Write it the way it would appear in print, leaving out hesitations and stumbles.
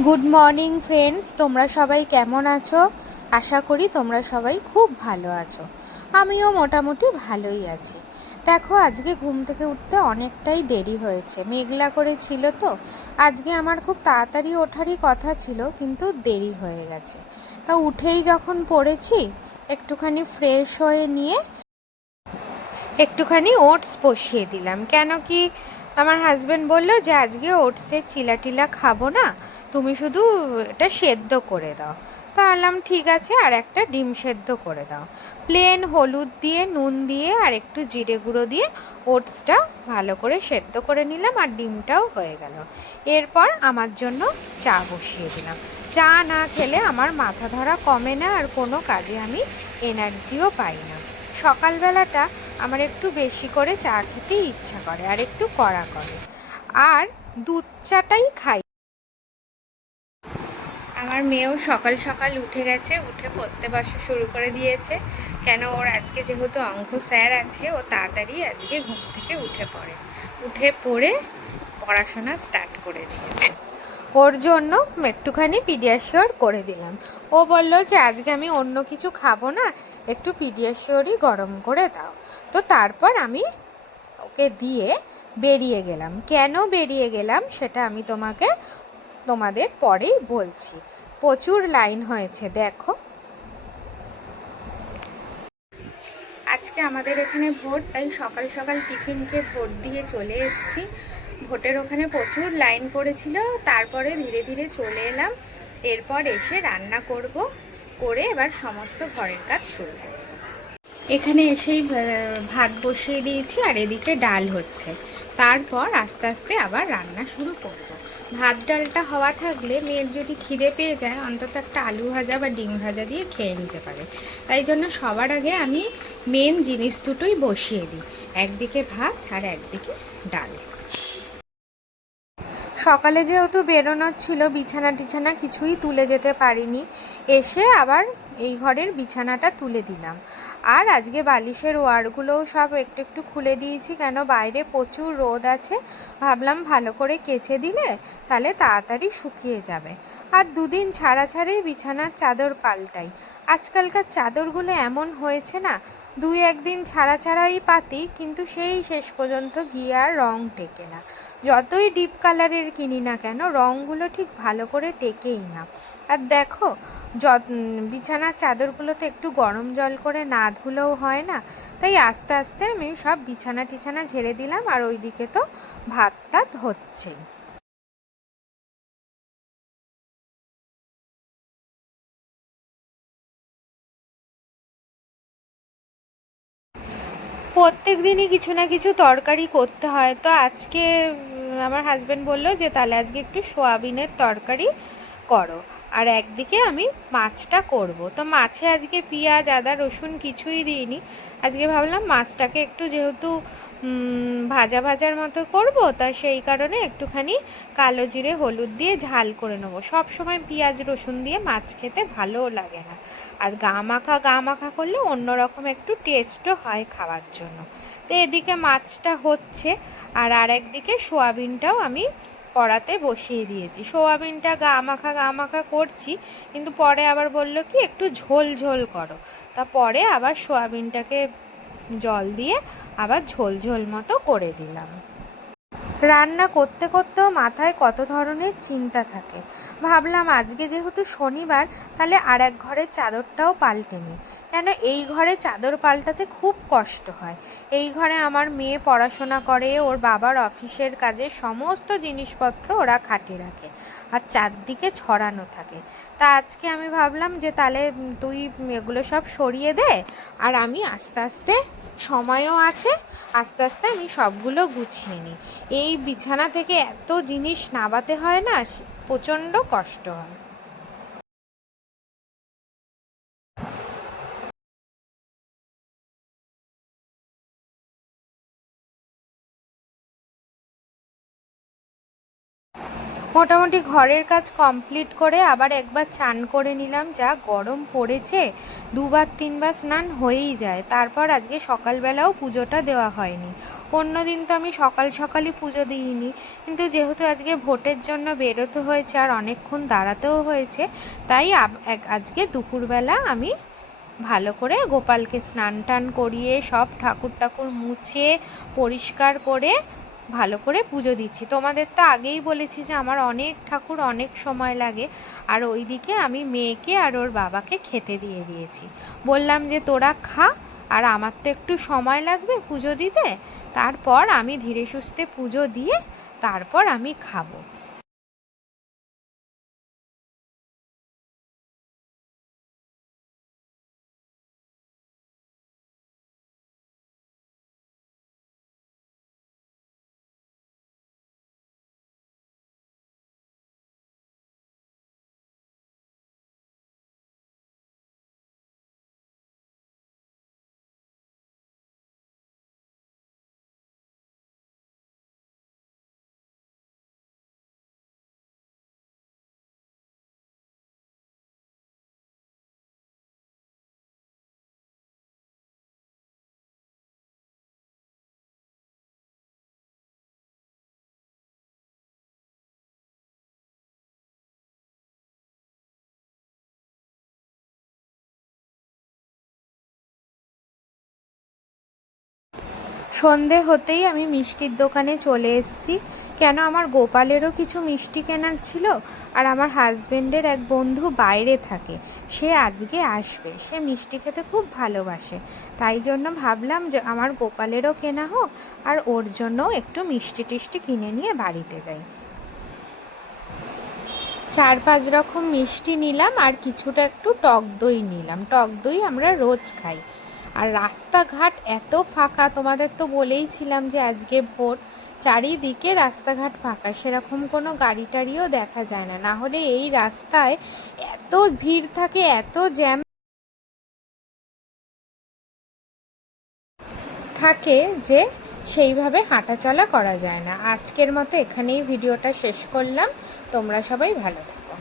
Good morning friends, তোমরা সবাই কেমন আছো? আশা করি তোমরা সবাই খুব ভালো আছো। আমিও মোটামুটি ভালোই আছি। দেখো, আজকে ঘুম থেকে উঠতে অনেকটাই দেরি হয়েছে, মেঘলা করে ছিল তো। আজকে আমার খুব তাড়াতাড়ি ওঠারই কথা ছিল, কিন্তু দেরি হয়ে গেছে। তা উঠেই যখন পড়েছি, একটুখানি ফ্রেশ হয়ে নিয়ে একটুখানি ওটস বসিয়ে দিলাম। কেন কি, আমার হাজব্যান্ড বললো যে আজকে ওটসের চিলা টিলা খাবো না, তুমি শুধু এটা সেদ্ধ করে দাও। তা বললাম ঠিক আছে, আর একটা ডিম সেদ্ধ করে দাও। প্লেন হলুদ দিয়ে, নুন দিয়ে আর একটু জিরে গুঁড়ো দিয়ে ওটসটা ভালো করে সেদ্ধ করে নিলাম, আর ডিমটাও হয়ে গেল। এরপর আমার জন্য চা বসিয়ে দিলাম। চা না খেলে আমার মাথা ধরা কমে না, আর কোনো কাজে আমি এনার্জিও পাই না। সকালবেলাটা আমার একটু বেশি করে চা খেতে ইচ্ছা করে, আর একটু কড়া করে, আর দুধ চাটাই খাই। আমার মেয়েও সকাল সকাল উঠে গেছে, উঠে পড়তে বসা শুরু করে দিয়েছে। কেন, ওর আজকে যেহেতু অঙ্ক স্যার আছে, ও তাড়াতাড়ি আজকে ঘুম থেকে উঠে পড়ে পড়াশোনা স্টার্ট করে দিয়েছে। ওর জন্য একটুখানি পিডিয়াশিওর করে দিলাম। ও বলল যে আজকে আমি অন্য কিছু খাবো না, একটু পিডিয়াশিওরই গরম করে দাও। তো তারপর আমি ওকে দিয়ে বেরিয়ে গেলাম। কেন বেরিয়ে গেলাম সেটা আমি তোমাদের পরেই বলছি। প্রচুর লাইন হয়েছে দেখো। আজকে আমাদের এখানে ভোট, তাই সকাল সকাল টিফিন খেয়ে ভোট দিয়ে চলে এসেছি। ভোটের ওখানে প্রচুর লাইন পড়েছিল, তারপরে ধীরে ধীরে চলে এলাম। এরপর এসে রান্না করে এবার সমস্ত ঘরের কাজ শুরু করব। এখানে এসেই ভাত বসিয়ে দিয়েছি, আর এদিকে ডাল হচ্ছে। তারপর আস্তে আস্তে আবার রান্না শুরু করব। ভাত ডালটা হওয়া থাকলে মেয়ের যদি খিদে পেয়ে যায়, অন্তত একটা আলু ভাজা বা ডিম ভাজা দিয়ে খেয়ে নিতে পারে। তাই জন্য সবার আগে আমি মেন জিনিস দুটোই বসিয়ে দিই, একদিকে ভাত আর একদিকে ডাল। সকালে যেহেতু বেরোনোর ছিল, বিছানা টিছানা কিছুই তুলে যেতে পারিনি। এসে আবার এই ঘরের বিছানাটা তুলে দিলাম। আর আজকে বালিশের ওয়ারগুলোও সব একটু একটু খুলে দিয়েছি, কেন বাইরে প্রচুর রোদ আছে। ভাবলাম ভালো করে কেচে দিলে তাহলে তাড়াতাড়ি শুকিয়ে যাবে। আর দুদিন ছাড়া ছাড়াই বিছানার চাদর পাল্টাই। আজকালকার চাদরগুলো এমন হয়েছে না, দুই একদিন ছাড়া ছাড়াই পাতি, কিন্তু সেই শেষ পর্যন্ত গিয়ে আর রং টেকে না। যতই ডিপ কালারের কিনি না কেন, রঙগুলো ঠিক ভালো করে টেকেই না। আর দেখো, বিছানার চাদরগুলোতে একটু গরম জল করে না ধুলেও হয় না। তাই আস্তে আস্তে আমি সব বিছানা টিছানা ঝেড়ে দিলাম, আর ওইদিকে তো ভাত টাত হচ্ছেই। প্রত্যেক দিনই কিছু না কিছু তরকারি করতে হয়, তো আজকে আমার হাজব্যান্ড বলল যে তাহলে আজকে একটু সোয়াবিনের তরকারি করো, আর একদিকে আমি মাছটা করব। তো মাছে আজকে পেঁয়াজ আদা রসুন কিছুই দিইনি। আজকে ভাবলাম মাছটাকে একটু যেহেতু ভাজা ভাজার মতো করব, তা সেই কারণে একটুখানি কালো জিরে হলুদ দিয়ে ঝাল করে নেবো। সব সময় পেঁয়াজ রসুন দিয়ে মাছ খেতে ভালোও লাগে না, আর গা মাখা করলে অন্যরকম একটু টেস্টও হয় খাওয়ার জন্য। তো এদিকে মাছটা হচ্ছে, আর আরেকদিকে সোয়াবিনটাও আমি কড়াতে বসিয়ে দিয়েছি। সোয়াবিনটা গা মাখা করছি, কিন্তু পরে আবার বলল কি একটু ঝোল ঝোল করো। তা পরে আবার সোয়াবিনটাকে জল দিয়ে আবার ঝোল ঝোল মতো করে দিলাম। রান্না করতে করতেও মাথায় কত ধরনের চিন্তা থাকে। ভাবলাম আজকে যেহেতু শনিবার, তাহলে আর এক ঘরের চাদরটাও পাল্টে নিই। কেন, এই ঘরে চাদর পাল্টাতে খুব কষ্ট হয়। এই ঘরে আমার মেয়ে পড়াশোনা করে, ওর বাবার অফিসের কাজে সমস্ত জিনিসপত্র ওরা খাটে রাখে, আর চারদিকে ছড়ানো থাকে। তা আজকে আমি ভাবলাম যে তাহলে তুই এগুলো সব সরিয়ে দে, আর আমি আস্তে আস্তে, সময়ও আছে, আস্তে আস্তে আমি সবগুলো গুছিয়ে নিই। এই বিছানা থেকে এত জিনিস নামাতে হয় না, প্রচণ্ড কষ্ট হয়। মোটামুটি ঘরের কাজ কমপ্লিট করে আবার একবার চান করে নিলাম। যা গরম পড়েছে, 2-3বার স্নান হয়েই যায়। তারপর আজকে সকালবেলাও পুজোটা দেওয়া হয়নি। অন্য দিন তো আমি সকাল সকালই পুজো দিইনি, কিন্তু যেহেতু আজকে ভোটের জন্য বেরোতে হয়েছে আর অনেকক্ষণ দাঁড়াতেও হয়েছে, তাই আজকে দুপুরবেলা আমি ভালো করে গোপালকে স্নান টান করিয়ে সব ঠাকুর মুছে পরিষ্কার করে ভালো করে পুজো দিচ্ছি। তোমাদের তো আগেই বলেছি যে আমার অনেক ঠাকুর অনেক সময় লাগে। আর ওইদিকে আমি মেয়েকে আর ওর বাবাকে খেতে দিয়ে দিয়েছি। বললাম যে তোরা খা, আর আমার তো একটু সময় লাগবে পুজো দিতে, তারপর আমি ধীরে সুস্থে পুজো দিয়ে তারপর আমি খাবো। সন্ধে হতেই আমি মিষ্টির দোকানে চলে এসেছি। কেন, আমার গোপালেরও কিছু মিষ্টি কেনার ছিল। আর আমার হাজবেন্ডের এক বন্ধু বাইরে থাকে, সে আজকে আসবে, সে মিষ্টি খেতে খুব ভালোবাসে। তাই জন্য ভাবলাম যে আমার গোপালেরও কেনা হোক, আর ওর জন্যও একটু মিষ্টি টিষ্টি কিনে নিয়ে বাড়িতে যাই। 4-5 রকম মিষ্টি নিলাম, আর কিছুটা একটু টক দই নিলাম। টক দই আমরা রোজ খাই। আর রাস্তাঘাট এত ফাঁকা, তোমাদের তো বলেইছিলাম যে আজকে ভোট, চারিদিকে রাস্তাঘাট ফাঁকা, সেরকম কোনো গাড়ি টাড়িও দেখা যায় না। না হলে এই রাস্তায় এত ভিড় থাকে, এত জ্যাম থাকে যে সেইভাবে হাঁটাচলা করা যায় না। আজকের মতো এখানেই ভিডিওটা শেষ করলাম। তোমরা সবাই ভালো থেকো।